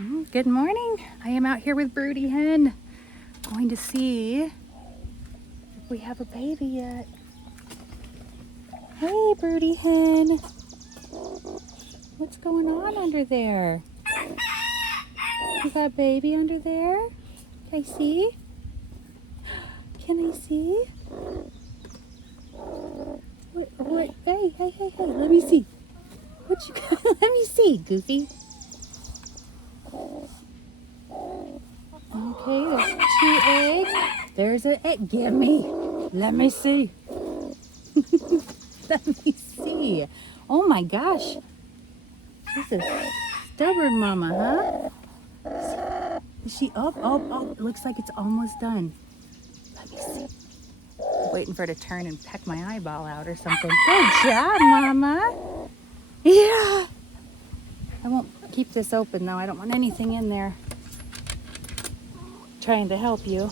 Good morning. I am out here with Broody Hen. Going to see if we have a baby yet. Hey, Broody Hen. What's going on under there? You got a baby under there? Can I see? Can I see? What? Hey. Let me see. What you got? Let me see, Goofy. Okay, there's 2 eggs. There's an egg. Give me. Let me see. Let me see. Oh my gosh. She's a stubborn mama, huh? Is she up? Oh, it looks like it's almost done. Let me see. I'm waiting for her to turn and peck my eyeball out or something. Good job, mama. Yeah. I won't keep this open though. I don't want anything in there. Trying to help you.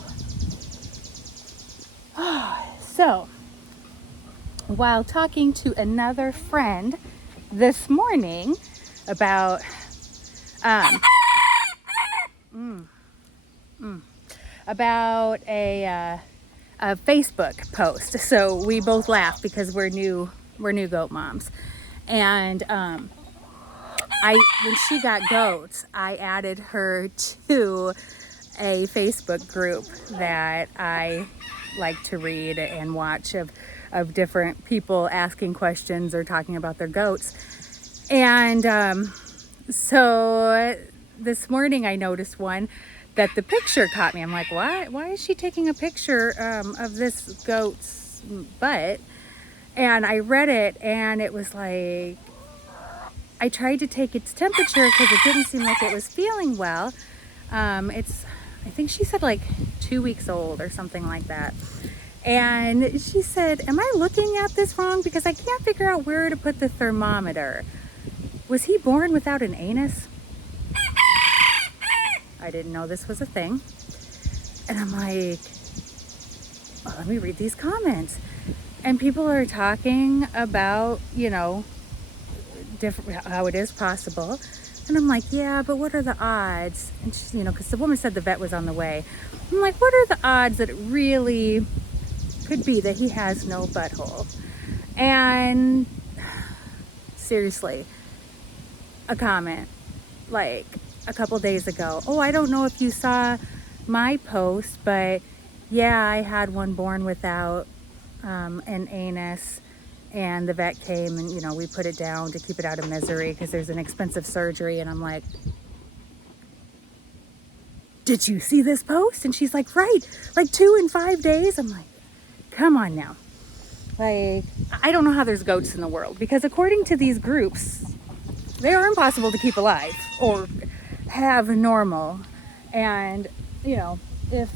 So, while talking to another friend this morning about about a Facebook post. So we both laughed because we're new goat moms, and when she got goats, I added her to a Facebook group that I like to read and watch of different people asking questions or talking about their goats. And so this morning I noticed one that the picture caught me. I'm like, why is she taking a picture of this goat's butt? And I read it, and it was like, I tried to take its temperature because it didn't seem like it was feeling well. I think she said like 2 weeks old or something like that. And she said, am I looking at this wrong? Because I can't figure out where to put the thermometer. Was he born without an anus? I didn't know this was a thing. And I'm like, oh, let me read these comments. And people are talking about, different, how it is possible. And I'm like, yeah, but what are the odds? And she's, because the woman said the vet was on the way. I'm like, what are the odds that it really could be that he has no butthole? And seriously, a comment like a couple days ago. Oh, I don't know if you saw my post, but yeah, I had one born without an anus. And the vet came and, we put it down to keep it out of misery because there's an expensive surgery. And I'm like, did you see this post? And she's like, right, like 2 and 5 days. I'm like, come on now. Like, I don't know how there's goats in the world, because according to these groups, they are impossible to keep alive or have normal. And, if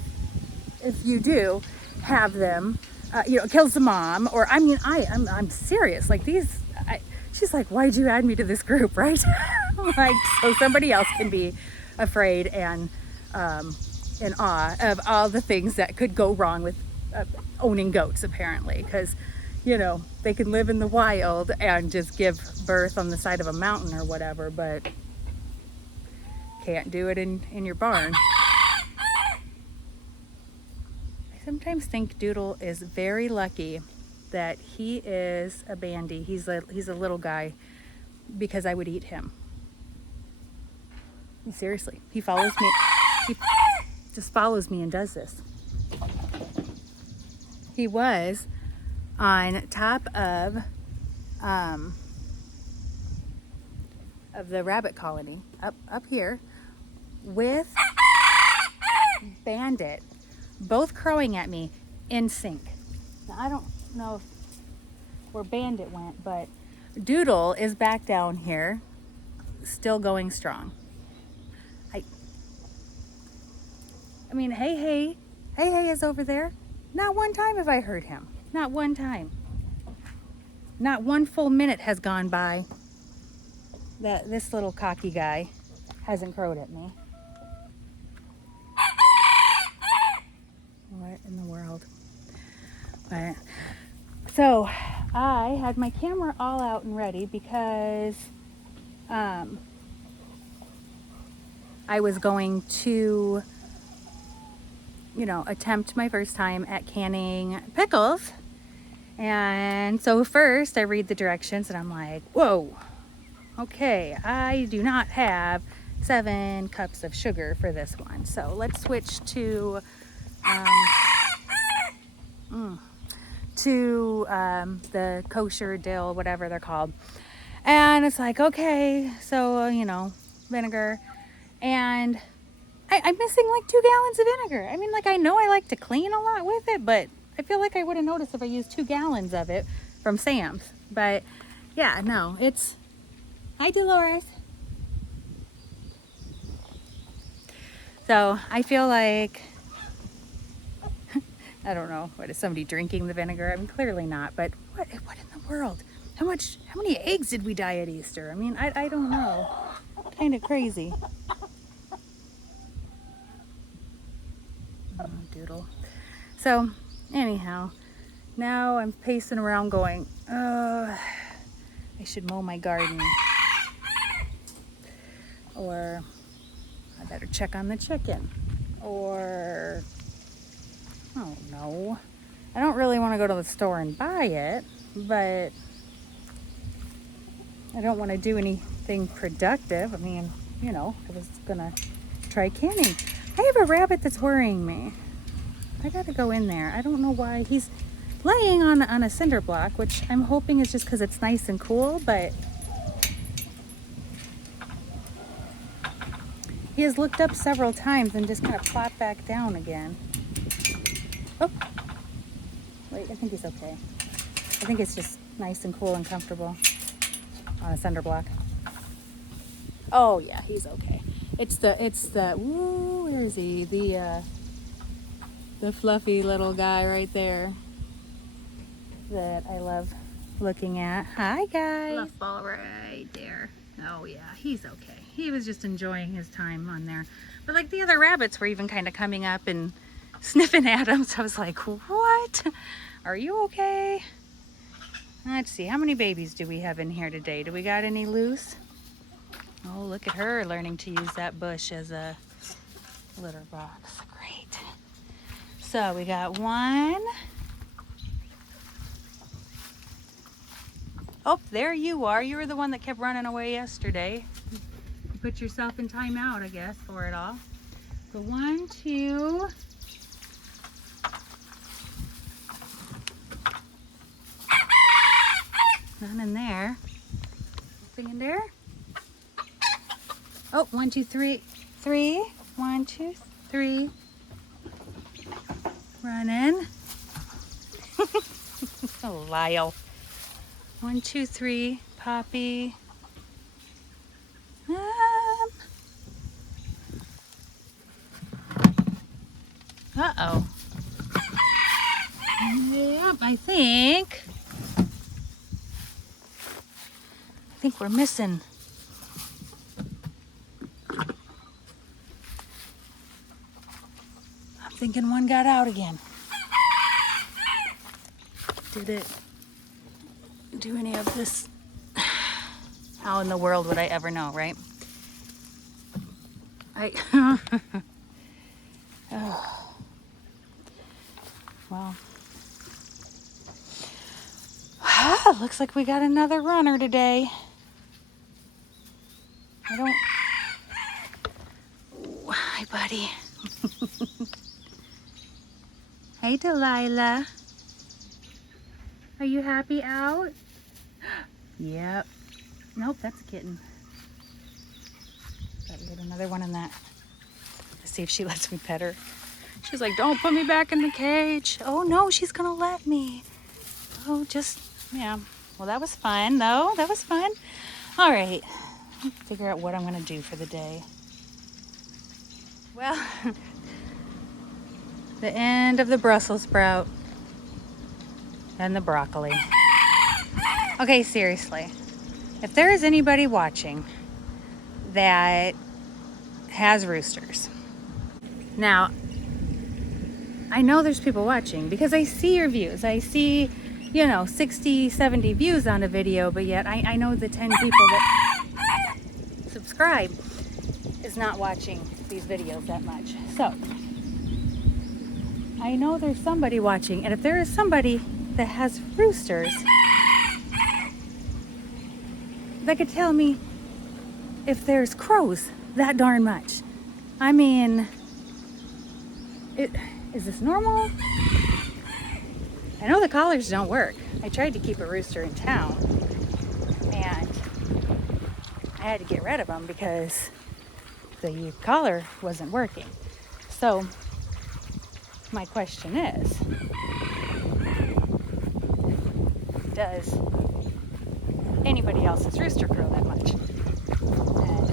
you do have them, kills the mom, or I'm serious. Like she's like, why'd you add me to this group, right? Like, so somebody else can be afraid and in awe of all the things that could go wrong with owning goats, apparently, because they can live in the wild and just give birth on the side of a mountain or whatever, but can't do it in your barn. I sometimes think Doodle is very lucky that he is a bandy. He's a little guy, because I would eat him. Seriously, he follows me. He just follows me and does this. He was on top of the rabbit colony up here with Bandit, both crowing at me in sync. Now, I don't know where Bandit went, but Doodle is back down here, still going strong. I mean, hey is over there. Not one time have I heard him. Not one time. Not one full minute has gone by that this little cocky guy hasn't crowed at me. What in the world? But, so I had my camera all out and ready because I was going to, you know, attempt my first time at canning pickles. And so first I read the directions and I'm like, whoa, okay, I do not have 7 cups of sugar for this one. So let's switch to the kosher dill, whatever they're called. And it's like, okay, so, you know, vinegar. And I'm missing like 2 gallons of vinegar. I mean, like, I know I like to clean a lot with it, but I feel like I would have noticed if I used 2 gallons of it from Sam's. But yeah, no, it's, hi Dolores. So I feel like, I don't know, what is somebody drinking the vinegar? I mean, clearly not, but what in the world? How many eggs did we dye at Easter? I mean, I don't know. Kind of crazy. Oh, doodle. So anyhow, now I'm pacing around going, I should mow my garden. Or I better check on the chicken. Or, oh no. I don't really want to go to the store and buy it, but I don't want to do anything productive. I mean, you know, I was gonna try canning. I have a rabbit that's worrying me. I gotta go in there. I don't know why. He's laying on a cinder block, which I'm hoping is just because it's nice and cool, but he has looked up several times and just kind of plopped back down again. Oh, wait, I think he's okay. I think it's just nice and cool and comfortable on a cinder block. Oh yeah, he's okay. It's the, woo, where is he? The fluffy little guy right there that I love looking at. Hi guys. Fluff ball right there. Oh yeah, he's okay. He was just enjoying his time on there. But like the other rabbits were even kind of coming up and sniffing at him. So I was like, what? Are you okay? Let's see, how many babies do we have in here today? Do we got any loose? Oh, look at her learning to use that bush as a litter box. Great. So we got 1. Oh, there you are. You were the one that kept running away yesterday. You put yourself in timeout, I guess, for it all. So 1, 2. None in there. Nothing in there. Oh, 1, 2, 3. 3. 1, 2, 3. Running. Oh, Lyle. 1, 2, 3. Poppy. Uh-oh. Yep, I think we're missing. I'm thinking one got out again. Did it do any of this? How in the world would I ever know, right? Oh. Well, looks like we got another runner today. Ooh, hi, buddy. Hey, Delilah. Are you happy out? Yep. Nope, that's a kitten. Gotta get another one in that. Let's see if she lets me pet her. She's like, don't put me back in the cage. Oh no, she's gonna let me. Oh, just, yeah. Well, that was fun though. That was fun. All right, figure out what I'm gonna do for the day. Well, the end of the Brussels sprout and the broccoli. Okay, seriously, if there is anybody watching that has roosters, now, I know there's people watching because I see your views. I see, 60, 70 views on a video, but yet I know the 10 people that subscribe. is not watching these videos that much. So I know there's somebody watching, and if there is somebody that has roosters that could tell me if there's crows that darn much. I mean, is this normal? I know the collars don't work. I tried to keep a rooster in town, and I had to get rid of them because the collar wasn't working. So my question is, does anybody else's rooster crow that much?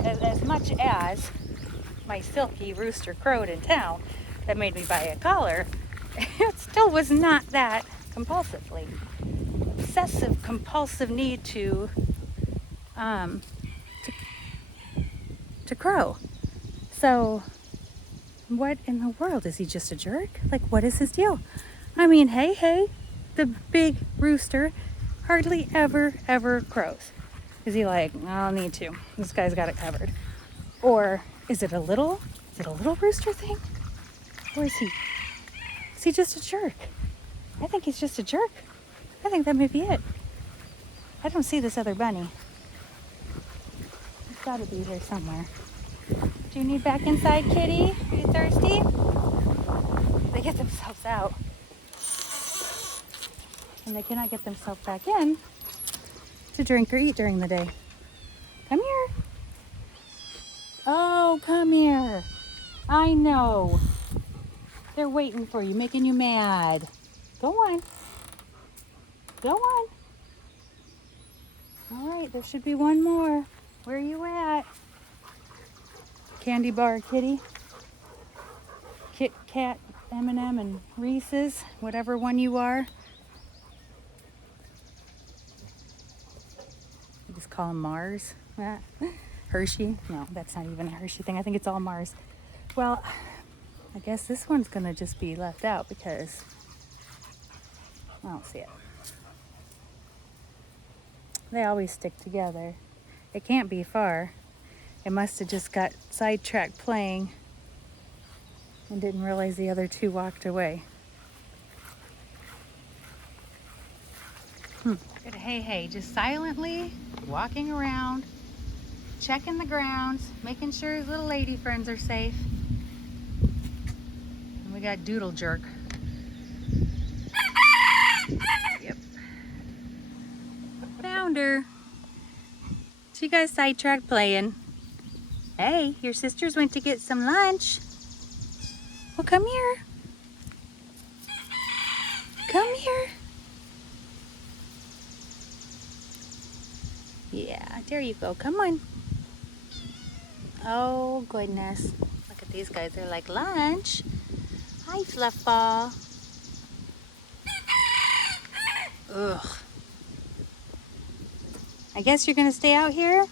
And as much as my silky rooster crowed in town that made me buy a collar, it still was not that compulsively. Obsessive compulsive need to crow. So what in the world? Is he just a jerk? Like, what is his deal? I mean, hey, the big rooster hardly ever crows. Is he like, I don't need to, this guy's got it covered? Or is it a little rooster thing? Or is he just a jerk? I think he's just a jerk. I think that may be it. I don't see this other bunny. It's gotta be here somewhere. Do you need back inside, kitty? Are you thirsty? They get themselves out, and they cannot get themselves back in to drink or eat during the day. Come here. Oh, come here. I know. They're waiting for you, making you mad. Go on. Go on. All right, there should be one more. Where are you at? Candy bar kitty. Kit Kat, M&M, and Reese's, whatever one you are. You just call them Mars. Hershey. No, that's not even a Hershey thing. I think it's all Mars. Well, I guess this one's gonna just be left out because I don't see it. They always stick together. It can't be far. It must have just got sidetracked playing and didn't realize the other two walked away. Good hey, just silently walking around, checking the grounds, making sure his little lady friends are safe. And we got Doodle Jerk. Yep. Found her. She got sidetracked playing. Hey, your sisters went to get some lunch. Well, come here. Come here. Yeah, there you go. Come on. Oh, goodness. Look at these guys. They're like, lunch. Hi, Fluffball. Ugh. I guess you're going to stay out here?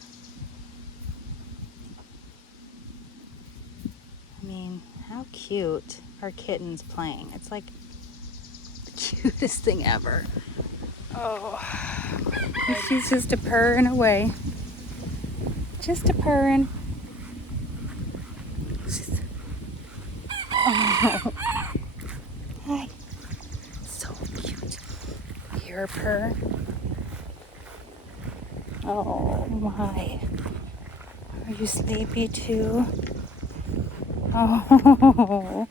I mean, how cute are kittens playing? It's like the cutest thing ever. Oh, she's just a purring away. Just a purring. Oh, hi. So cute. You hear her purr? Oh my. Are you sleepy too? Oh.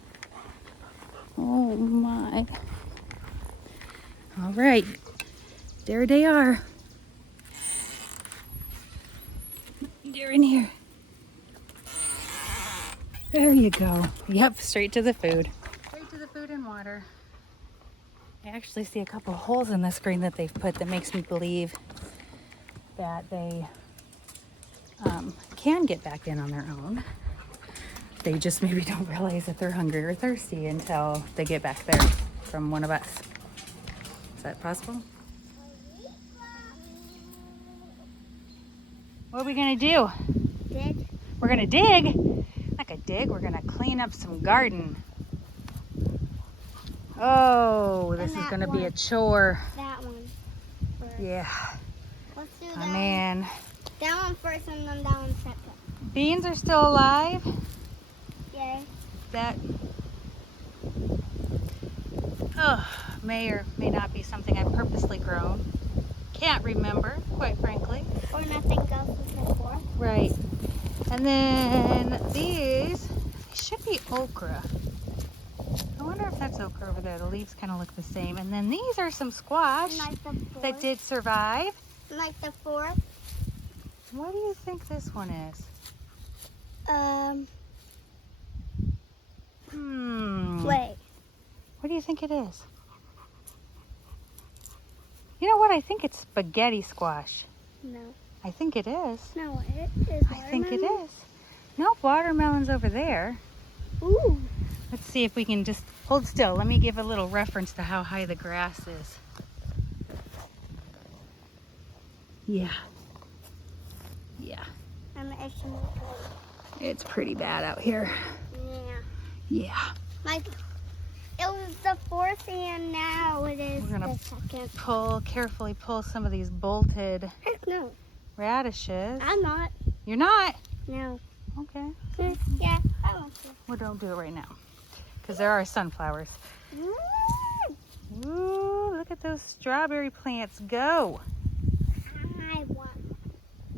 Oh my. All right. There they are. They're in here. There you go. Yep, straight to the food. Straight to the food and water. I actually see a couple holes in the screen that they've put that makes me believe that they can get back in on their own. They just maybe don't realize that they're hungry or thirsty until they get back there from one of us. Is that possible? What are we gonna do? Dig. We're gonna dig? Like a dig, we're gonna clean up some garden. Oh, this is gonna be a chore. That one first. Yeah. Let's do that. I mean, That one first and then that one second. Beans are still alive. Yeah. That may or may not be something I've purposely grown. Can't remember, quite frankly. Or nothing else before. Right. And then these should be okra. I wonder if that's okra over there. The leaves kind of look the same. And then these are some squash Like the fourth. that did survive. Like the fourth. What do you think this one is? Wait. What do you think it is? You know what? I think it's spaghetti squash. No. I think it is. No, it is. I think it is. Nope, watermelon's over there. Ooh. Let's see if we can just hold still. Let me give a little reference to how high the grass is. Yeah. Yeah. I'm itching. It's pretty bad out here. Yeah. Yeah. Like, it was the fourth and now it is We're gonna the second. Carefully pull some of these bolted Heck no. radishes. I'm not. You're not? No. Okay. Yeah, I want to. Well, don't do it right now. Because there are sunflowers. Mm. Ooh, look at those strawberry plants go. I want.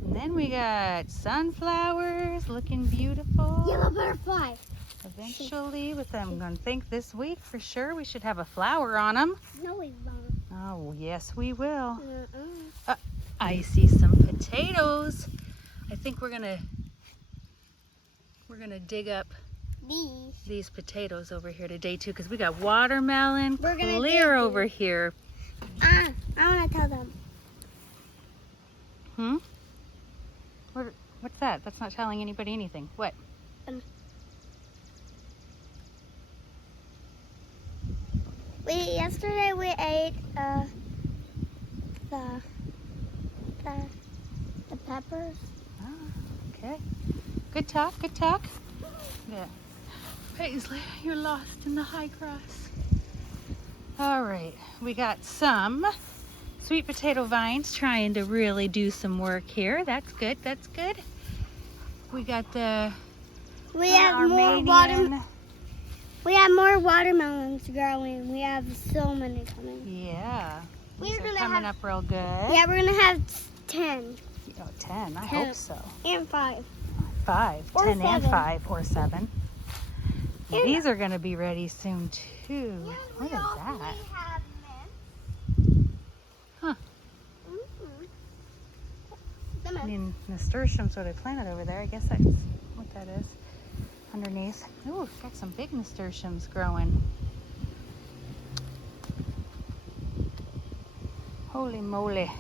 And then we got sunflowers looking beautiful. Yellow butterfly. Eventually, with them, I'm going to think this week for sure we should have a flower on them. No, we won't. Oh, yes, we will. Mm-mm. I see some potatoes. I think we're gonna dig up these potatoes over here today too, because we got watermelon clear over here. I want to tell them. What's that? That's not telling anybody anything. What? Yesterday we ate the peppers. Oh, okay. Good talk, good talk. Yeah. Paisley, you're lost in the high grass. All right, we got some sweet potato vines trying to really do some work here. That's good, that's good. We got the We have more watermelons growing. We have so many coming. Yeah. These We're are gonna coming have- up real good. Yeah, we're gonna have 10 Oh, 10. I 10. hope so. and 5. 5. Or 10 and 7. 5 or 7. Yeah. These are going to be ready soon too. What is that? Huh. I mean, nasturtiums what I planted over there. I guess that's what that is underneath. Ooh, got some big nasturtiums growing. Holy moly.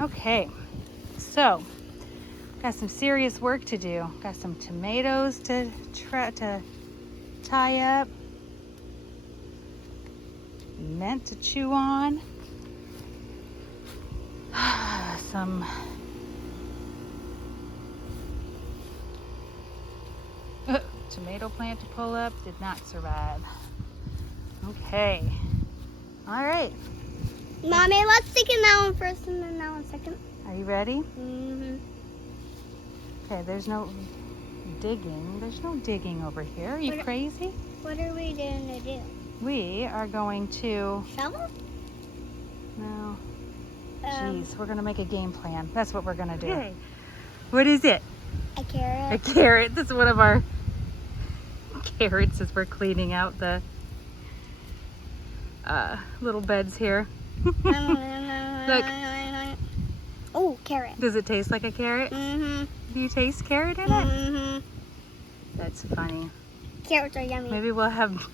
Okay, so got some serious work to do. Got some tomatoes to tie up. Mint to chew on. Some tomato plant to pull up. Did not survive. Okay. All right. Mommy, let's take in that one first and then that one second. Are you ready? Mm-hmm. Okay, there's no digging. There's no digging over here. Are you crazy? What are we going to do? We are going to... Shovel? No. Jeez, we're going to make a game plan. That's what we're going to do. Okay. What is it? A carrot. A carrot. This is one of our carrots as we're cleaning out the little beds here. Look. Oh, carrot. Does it taste like a carrot? Mm-hmm. Do you taste carrot in it? Mm-hmm. That's funny. Carrots are yummy. Maybe we'll have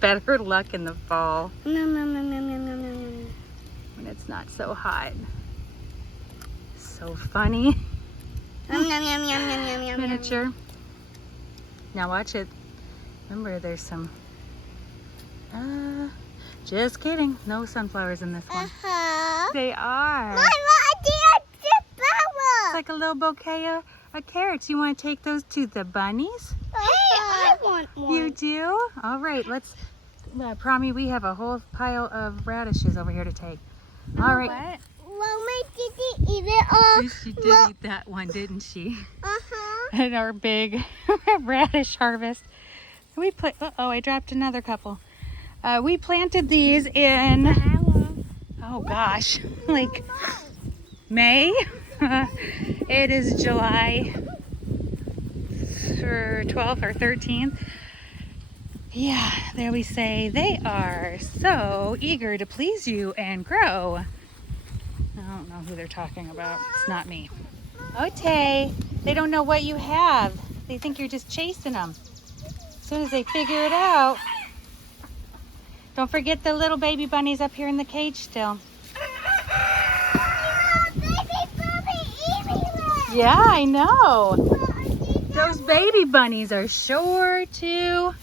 better luck in the fall Nom, nom, nom, nom, nom, nom, nom, nom. when it's not so hot. So funny. Nom, nom, nom, nom, nom, nom, nom, Miniature. Now watch it. Remember, there's some... just kidding. No sunflowers in this one. Uh-huh. They are. Mom, I did the flower. It's like a little bouquet of carrots. You want to take those to the bunnies? Hey, I want one. You do? All right, let's... Promi, we have a whole pile of radishes over here to take. All right. Well, my did eat it all. She did eat that one, didn't she? Uh-huh. at our big radish harvest. We put, uh-oh, I dropped another couple. We planted these in, oh gosh, like May. It is July 12th or 13th. Yeah, there we say they are so eager to please you and grow. I don't know who they're talking about. It's not me. Ote, they don't know what you have. They think you're just chasing them. As soon as they figure it out. Don't forget the little baby bunnies up here in the cage still. Yeah, I know. Those baby bunnies are sure to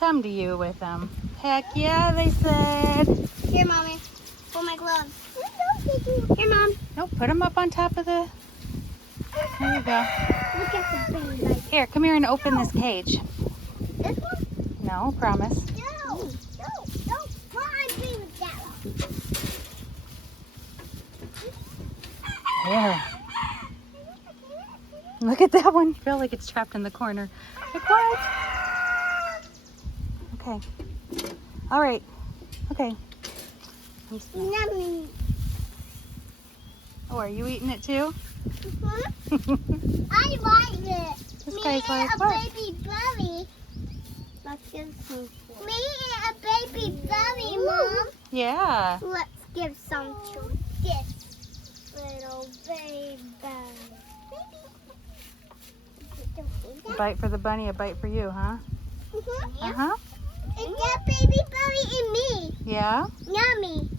come to you with them. Heck yeah, they said. Here, Mommy. Pull my gloves. Here, Mom. Nope, put them up on top of the... There you go. Look at the baby. Here, come here and open this cage. This one? No, promise. No. Well, I agree with that one. There. Look at that one. I feel like it's trapped in the corner. Like what? Okay. All right. Okay. Yummy. Oh, are you eating it too? I like it. This Me guy's like, and a what? baby bunny. Let's give some. Me and a baby bunny, Mom. Yeah. Let's give some to this little baby bunny. A bite for the bunny, a bite for you, huh? Uh-huh. And that baby bunny and me. Yeah. Yummy.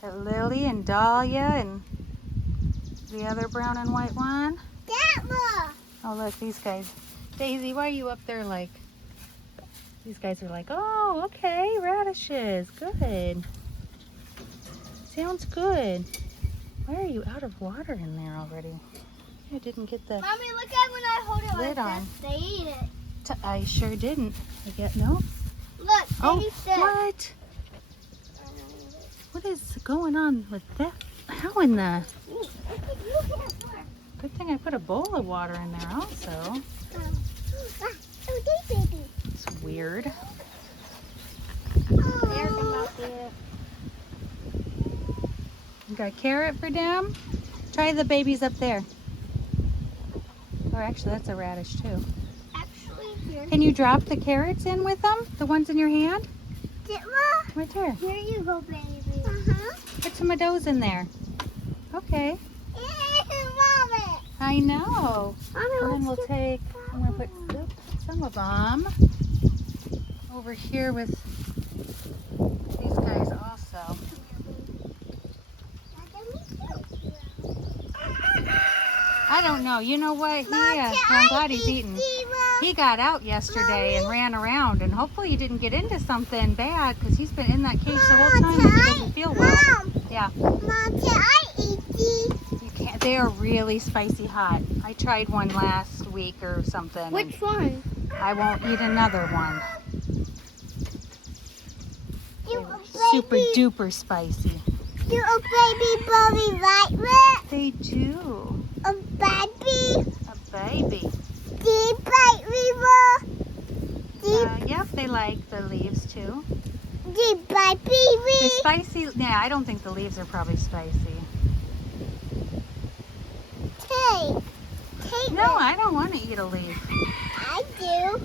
Got Lily and Dahlia and the other brown and white one. That one. Oh, look, these guys. Daisy, why are you up there like... These guys are like, oh, okay, radishes. Good. Sounds good. Why are you out of water in there already? I didn't get the Mommy, look at when I hold it lid like on. this. They eat it. I sure didn't. I get no. Look, they Oh, eat this. what? What is going on with that? How in the... Good thing I put a bowl of water in there also. Baby. It's weird. There's a monkey. You got carrot for them? Try the babies up there. Or actually, that's a radish too. Actually, here. Can you drop the carrots in with them? The ones in your hand? Right there. Here you go, baby. Uh-huh. Put some of those in there. Okay. Mommy. I know. Mommy, And then we'll let's take, I'm going to put some of them over here with these guys also. I don't know. You know what? I'm glad he's eating. He got out yesterday and ran around, and hopefully he didn't get into something bad because he's been in that cage the whole time and he doesn't feel well. Mom, Yeah. Mom, can I eat these? You can't. They are really spicy hot. I tried one last week or something. and Which one? I won't eat another one. They You were a super baby, duper spicy. you a baby bunny, right, Rick? They do. A baby? A baby. Deep bite river? Yep, they like the leaves too. Deep bite The baby? spicy, yeah, I don't think the leaves are probably spicy. Take No, I don't want to eat a leaf. I do.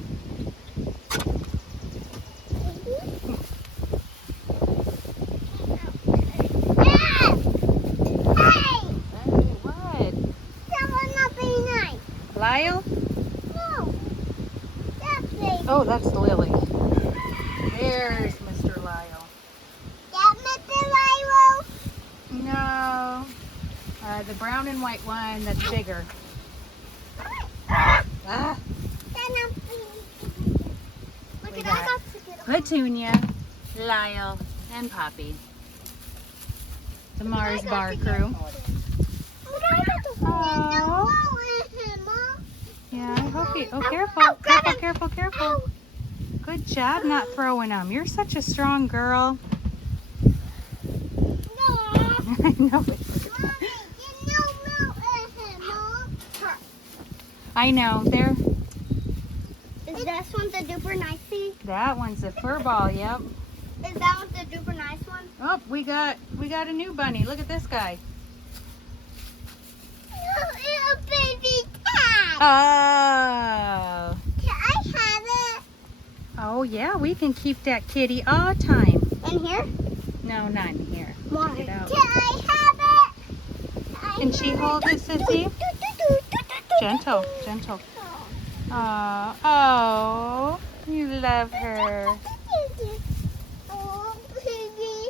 Hey! Hey, what? Someone not very nice. Lyle? No. That baby. Oh, that's Lily. There's Mr. Lyle. That Mr. Lilo. No. The brown and white one that's bigger. Ah, Look We at got I got to get Petunia, Lyle, and Poppy. The Mars Bar crew. Oh. Yeah, I hope you. Oh, careful, careful, careful, careful. Good job not throwing them. You're such a strong girl. I know it. I know. There. Is this one the duper nice thing? That one's a fur ball. Yep. Is that one the duper nice one? Oh, we got a new bunny. Look at this guy. Little baby cat. Oh. Can I have it? Oh yeah, we can keep that kitty all time. In here? No, not in here. Why? Take it out. Can I have it? Can she hold it, Sissy? Gentle, gentle. Oh, you love her. Oh, baby.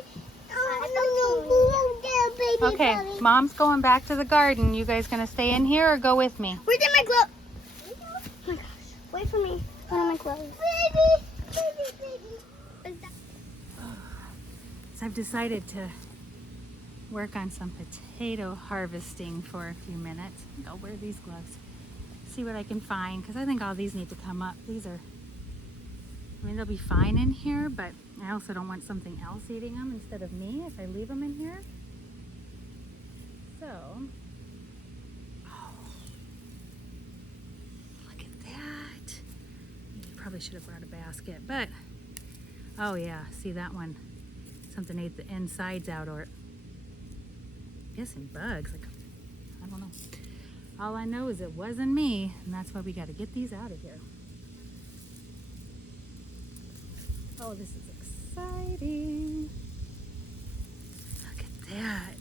Oh, no, baby Okay, bunny. Mom's going back to the garden. You guys gonna stay in here or go with me? Where's my glove? Oh my gosh. Wait for me. Where are my gloves? Baby. Baby, baby. Is that... So I've decided to work on some potato harvesting for a few minutes. I think I'll wear these gloves. See what I can find, because I think all these need to come up. These are, I mean, they'll be fine in here, but I also don't want something else eating them instead of me if I leave them in here. So, oh, look at that. You probably should have brought a basket, but, oh yeah, see that one. Something ate the insides out, or guessing bugs. Like, I don't know. All I know is it wasn't me, and that's why we got to get these out of here. Oh, this is exciting. Look at that.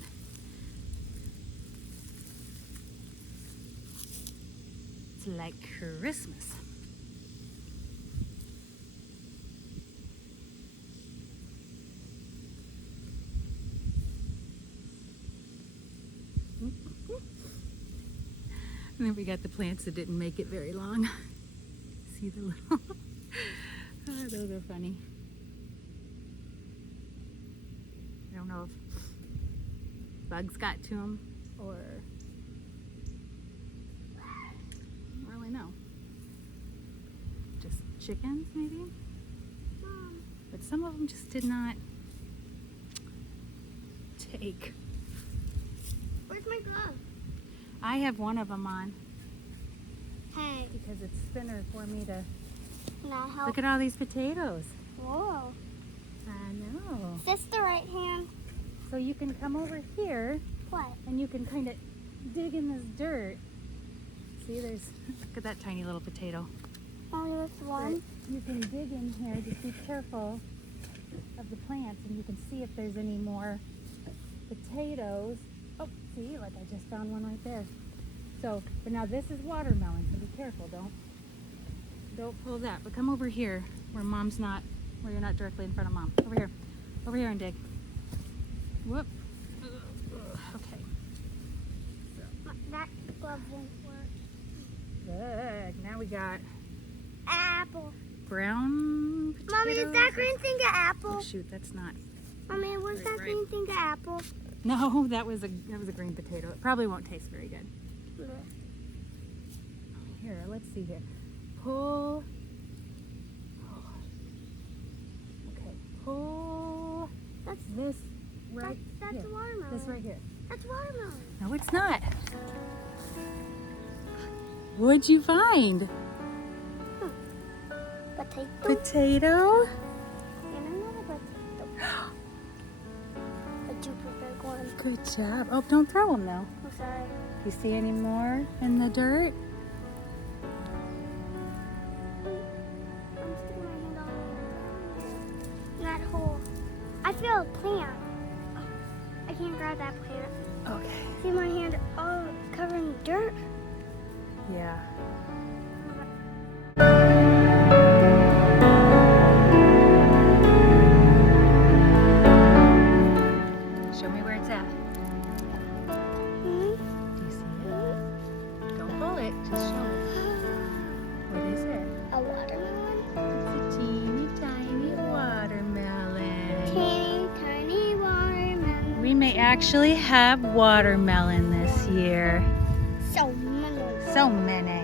It's like Christmas. And then we got the plants that didn't make it very long. See the little, oh, those are funny. I don't know if bugs got to them or, I don't really know. Just chickens maybe? But some of them just did not take. Where's my glove? I have one of them on Hey. because it's thinner for me to. Can I help? Look at all these potatoes. Whoa. I know. Is this the right hand? So you can come over here What? and you can kind of dig in this dirt. See, there's, look at that tiny little potato. Only with one? You can dig in here, just be careful of the plants, and you can see if there's any more potatoes. Oh, see, like I just found one right there. So, but now this is watermelon, so be careful, don't pull that. But come over here where Mom's not, where you're not directly in front of Mom. Over here and dig. Whoop. Okay. That glove won't work. Good. Now we got Apple. brown potatoes. Mommy, is that green thing an apple? Oh shoot, that's not. Mommy, was that green thing an apple? No, that was a green potato. It probably won't taste very good. Here, let's see here. Pull. Okay, pull. That's This right that's here. watermelon. This right here. That's watermelon. No, it's not. What'd you find? Potato. Potato? And another potato. A super big one. Good job. Oh, don't throw them though. I'm sorry. You see any more in the dirt? I'm sticking my hand all in that hole. I feel a plant. I can't grab that plant. Okay. See my hand all covered in dirt? Yeah. Show me where it's at. Hmm? Do you see it? Don't pull it, just show it. What is it? A watermelon? It's a teeny tiny watermelon. Teeny tiny watermelon. We may actually have watermelon this year. So many. So many.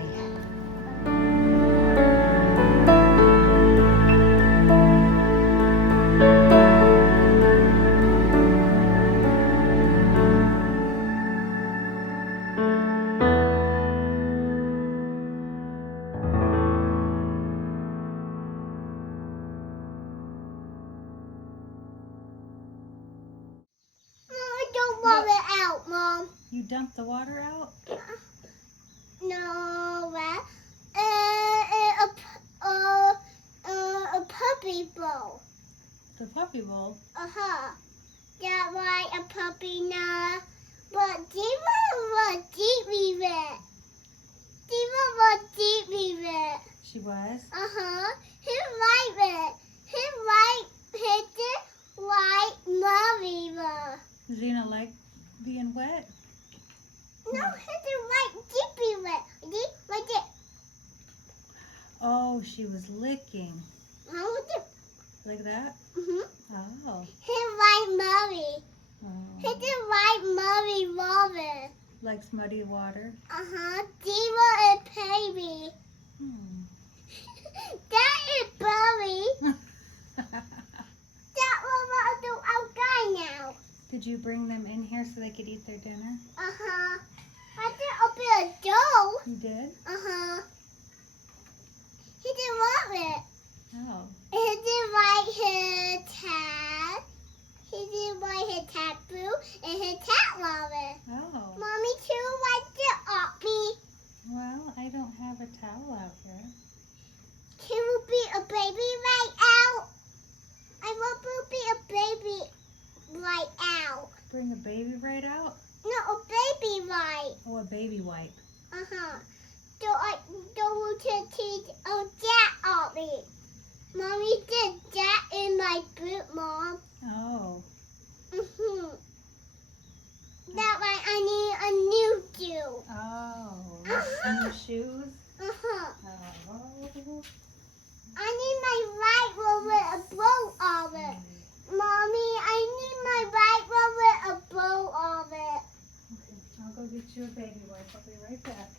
You dumped the water out? No, a puppy bowl. The puppy bowl? That why a puppy now. But Diva was deep with it. Diva was deep with it. She was? He liked it. He hit it like Maria. Zena like being wet? No, hit it like deepy wet. Like it. Oh, she was licking. How was it? Like that? Oh. Hit like Murray. Oh. Hit it like Murray Robin. Like smutty water? Diva and baby. That is Burry. That was what I do outside now. Did you bring them in here so they could eat their dinner? I did open a door. You did? He didn't want it. Oh. He didn't like his tat. He didn't like his tattoo and his tat love it. Oh. Mommy too liked it off me. Well, I don't have a towel out here. Can you be a baby right out? I want to be a baby right out. Bring a baby right out? No, a baby right. Oh, a baby wipe. Don't teach that on me. Mommy did that in my boot, Mom. Oh. That why I need a new shoe. Oh. New shoes? Oh. I need my right one with a bow on it. Mommy, I need my right one with a bow on it. Okay, I'll go get you a baby wipe. I'll be right back.